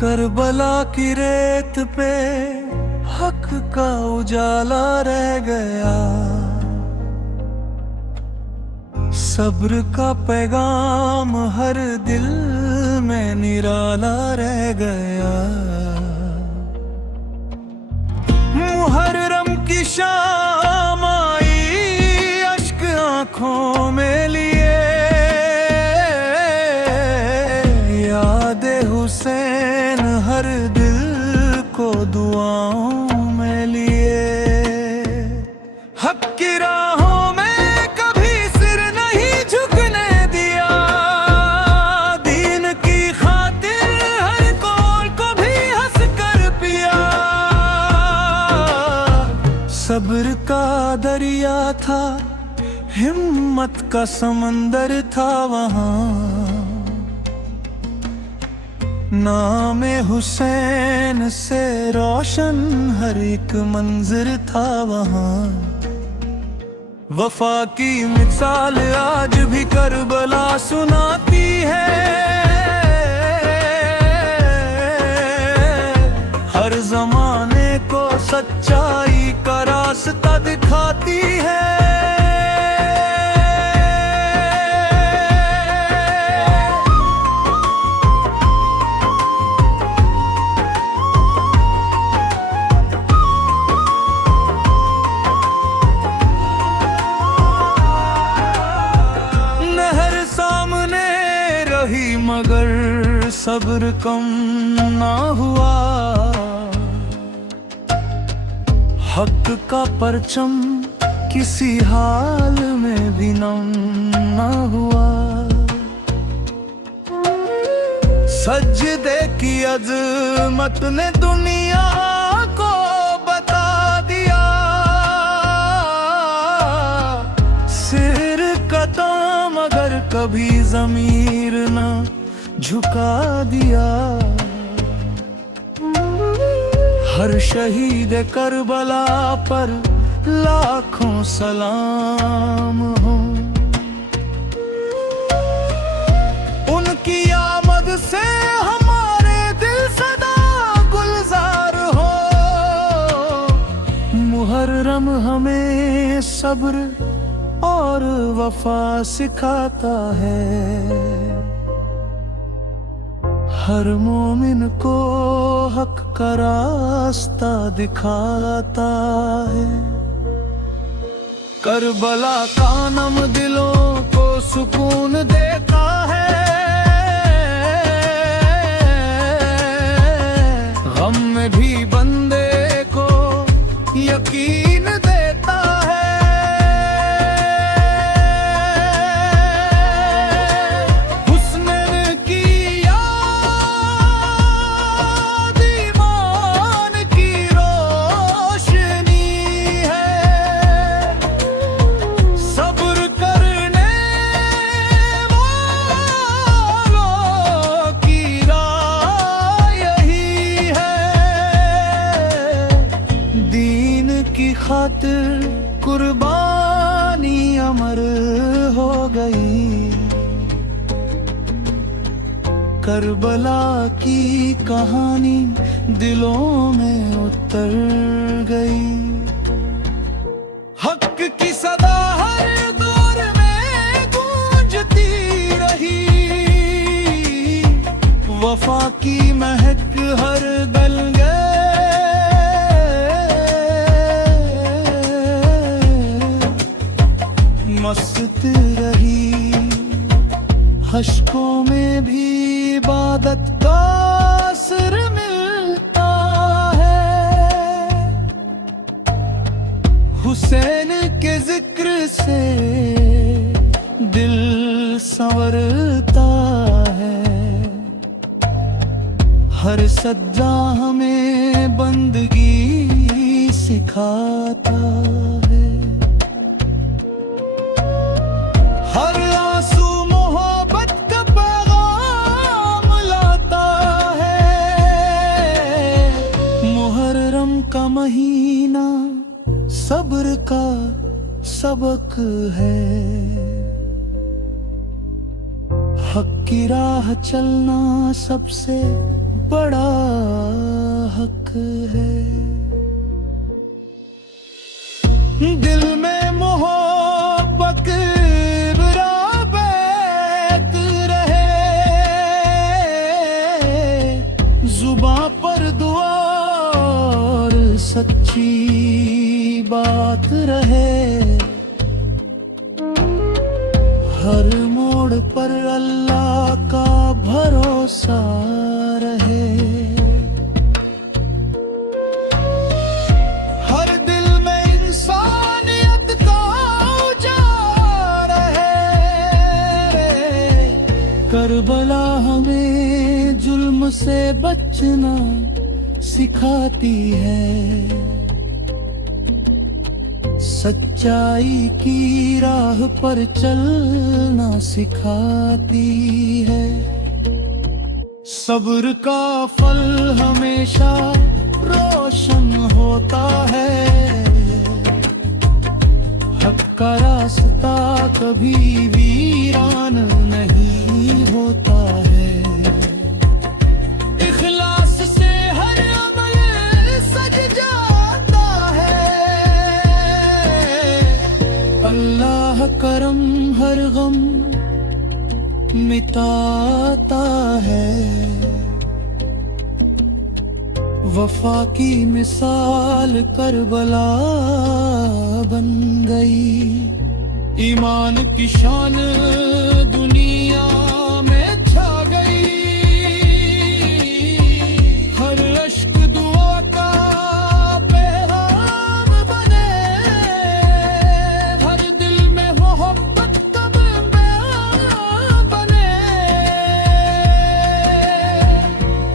Karbala की रेत पे हक का उजाला रह गया, सब्र का पैगाम हर दिल में निराला रह गया। मुहर्रम की शाम आई अश्क आंखों में लिए, याद हुसैन हर दिल को दुआओं में लिए। हक की राहों में कभी सिर नहीं झुकने दिया, दीन की खातिर हर कौल को भी हंस कर पिया। सब्र का दरिया था, हिम्मत का समंदर था वहाँ, नामे हुसैन से रोशन हर एक मंजर था वहाँ। वफा की मिसाल आज भी करबला सुनाती है, हर जमाने को सच्चाई का रास्ता दिखाती है। मगर सब्र कम ना हुआ, हक का परचम किसी हाल में भी नम ना हुआ। सजदे की अजमत ने दुनिया को बता दिया, सिर कटा मगर कभी ज़मीर ना झुका दिया। हर शहीद करबला पर लाखों सलाम हो, उनकी आमद से हमारे दिल सदा गुलजार हो। मुहर्रम हमें सब्र और वफा सिखाता है, हर मोमिन को हक का रास्ता दिखाता है। करबला का नम दिलों को सुकून देता है, गम में भी बंदे को यकीन देता है। की खातिर कुर्बानी अमर हो गई, करबला की कहानी दिलों में उतर गई। हक की सदा हर दौर में गूंजती रही, वफा की महक हर दल गए। मस्त रही हश्कों में भी इबादत का असर मिलता है, हुसैन के जिक्र से दिल संवरता है। हर सज्जा हमें बंदगी सिखाता है, हर आंसू मोहब्बत का पैगाम लाता है। मुहर्रम का महीना सब्र का सबक है, हक की राह चलना सबसे बड़ा हक है। दिल में मोहब्बत बराबत रहे, जुबां पर दुआ और सच्ची बात रहे। हर मोड़ पर अल्लाह का भरोसा रहे। हर दिल में इंसानियत का उजाला रहे। करबला हमें जुल्म से बचना सिखाती है, सच्चाई की राह पर चलना सिखाती है। सब्र का फल हमेशा रोशन होता है, हक का रास्ता कभी वीरान नहीं होता है। इखलास से हर अमल सज जाता है, अल्लाह करम हर गम मिटाता है। वफा की मिसाल करबला बन गई, ईमान की शान दुनिया में छा गई। हर अश्क दुआ का पैगाम बने, हर दिल में मोहब्बत का बयान बने।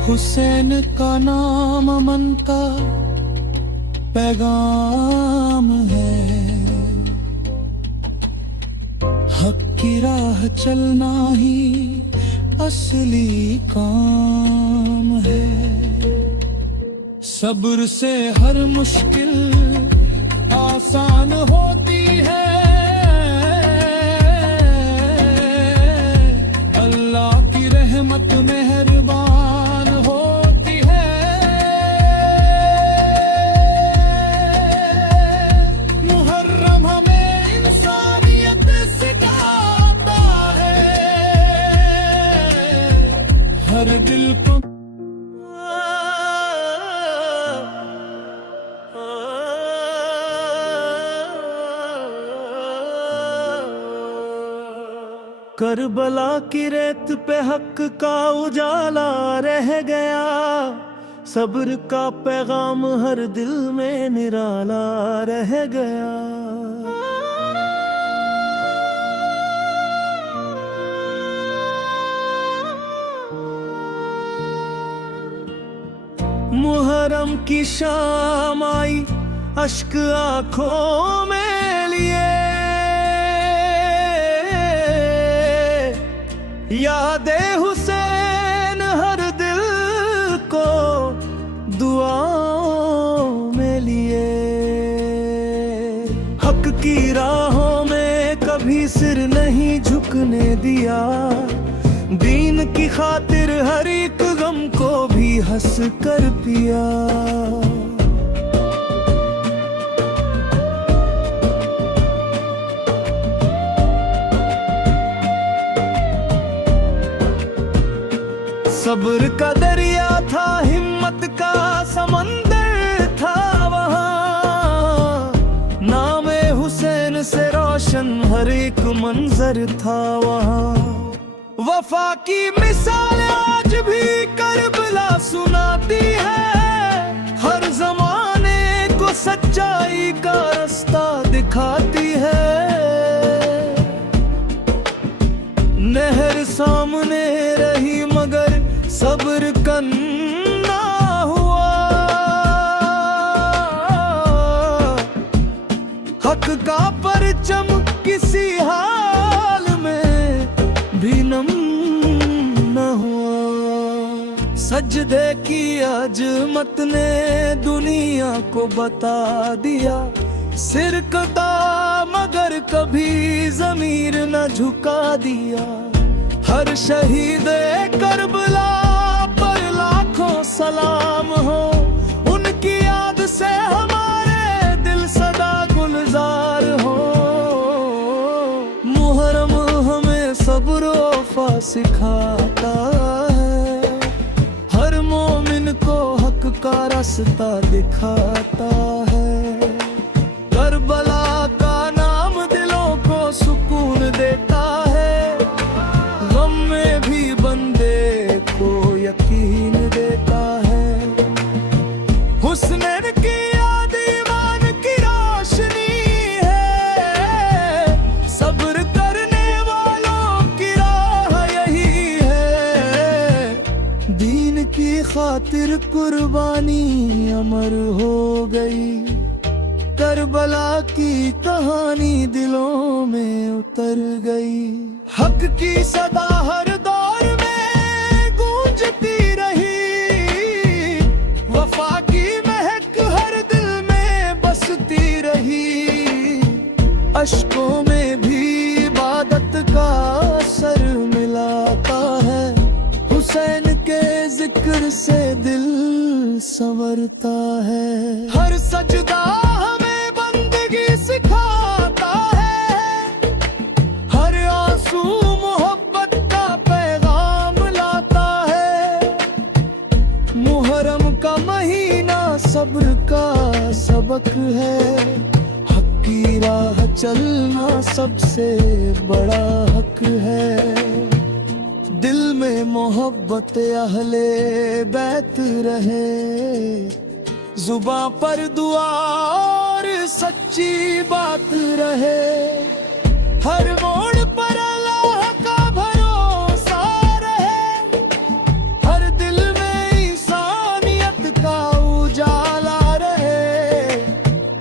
हुसैन का नाम अमन का पैगाम है, हक की राह चलना ही असली काम है। सब्र से हर मुश्किल आसान होती है, अल्लाह की रहमत मेहरबान होती है। मुहर्रम हमें इंसानियत सिखाता है, हर दिल को करबला की रेत पे हक का उजाला रह गया, सब्र का पैगाम हर दिल में निराला रह गया। मुहर्रम की शाम आई, अश्क आंखों में लिए, यादे हुसैन हर दिल को दुआओं में लिए। हक की राहों में कभी सिर नहीं झुकने दिया, दीन की खातिर हर एक गम को भी हंस कर पिया। सब्र का दरिया था, हिम्मत का समंदर था वहाँ, नामे हुसैन से रोशन हर एक मंजर था वहाँ। वफा की मिसाल आज भी करबला सुनाती है, हर जमाने को सच्चाई का रास्ता दिखाती है। नहर सामने रही मगर सब्र करना हुआ, हक का परचम किसी हाल में भी नम न हुआ। सजदे की अजमत ने दुनिया को बता दिया, सिर कटा मगर कभी ज़मीर न झुका दिया। हर शहीद करबला पर लाखों सिखाता है, हर मोमिन को हक का रास्ता दिखाता है। करबला का नाम दिलों को सुकून देता है, गम में भी बंदे को यकीन देता है। हुस्नैन की याद ईमान की रोशनी है, सब्र करने वालों की राह यही है। दीन की खातिर कुर्बानी अमर हो गई, करबला की कहानी दिलों में उतर गई। हक की सदा हर दौर में गूंजती रही, वफा की महक हर दिल में बसती रही। अश्कों में भी इबादत का असर मिलाता है, हुसैन के जिक्र से दिल संवरता है। हर सजदा हमें बंदगी सिखाता है, हर आंसू मोहब्बत का पैगाम लाता है। मुहर्रम का महीना सब्र का सबक है, हक की राह चलना सबसे बड़ा हक है। दिल में मोहब्बत अहले बैत रहे, जुबां पर दुआ और सच्ची बात रहे। हर मोड़ पर अल्लाह का भरोसा रहे, हर दिल में इंसानियत का उजाला रहे।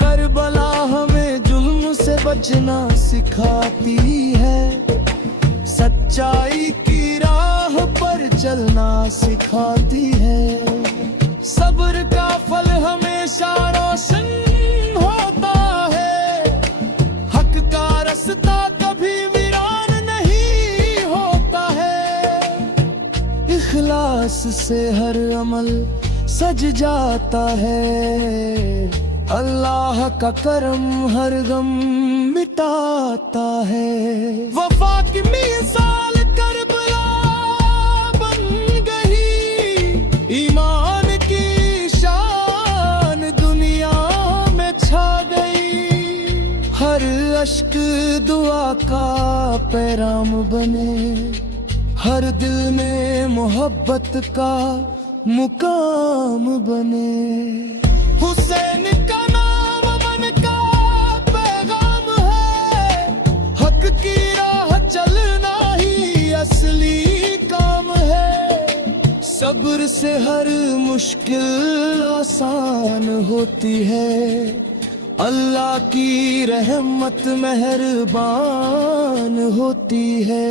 करबला हमें जुल्म से बचना सिखाती है, सच्चाई की राह पर चलना सिखाती है। सब्र का फल हमेशा रोशन होता है, हक का रास्ता कभी वीरान नहीं होता है। इखलास से हर अमल सज जाता है, अल्लाह का करम हर गम मिटाता है। वफा की मिसाल करबला बन गई, ईमान की शान दुनिया में छा गई। हर अश्क दुआ का पैगाम बने, हर दिल में मोहब्बत का मुकाम बने। हुसैन का नाम अमन का पैगाम है, हक की राह चलना ही असली काम है। सब्र से हर मुश्किल आसान होती है, अल्लाह की रहमत मेहरबान होती है।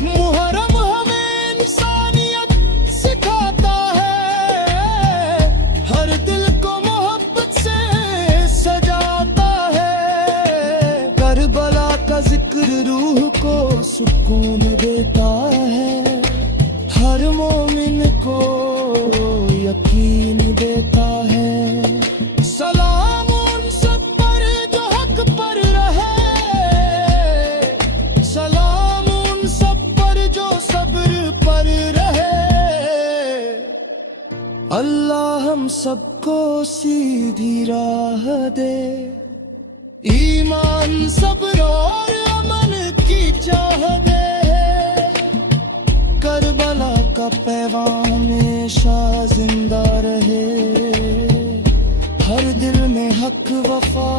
मुहर्रम हमें इंसानियत सिखाता है, हर दिल को मोहब्बत से सजाता है। करबला का जिक्र रूह को सुकून देता है, हर मोमिन को यकीन देता है। सलाम उन सब पर जो हक पर रहे, सलाम उन सब पर जो सब्र पर रहे। अल्लाह हम सबको सीधी राह दे, ईमान सब्र और अमन की चाह दे। करबला का पैगाम हमेशा जिंदा रहे, हर दिल में हक वफा